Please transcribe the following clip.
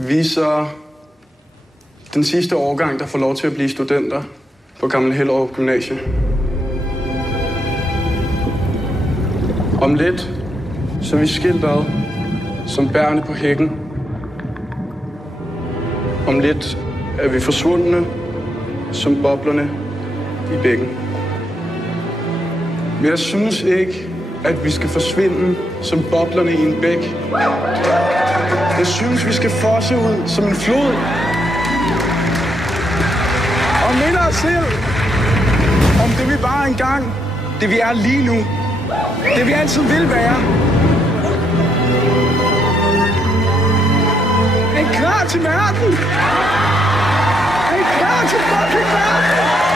Vi er så den sidste årgang, der får lov til at blive studenter på Gammel Hellerup Gymnasie. Om lidt, så er vi skilt ad, som bærene på hækken. Om lidt er vi forsvundne, som boblerne i bækken. Men jeg synes ikke, at vi skal forsvinde som boblerne i en bæk. Jeg synes, vi skal fosse ud som en flod. Og minde os selv om det, vi var engang, det vi er lige nu, det vi altid vil være. Er I klar til verden? Er I klar til fucking verden?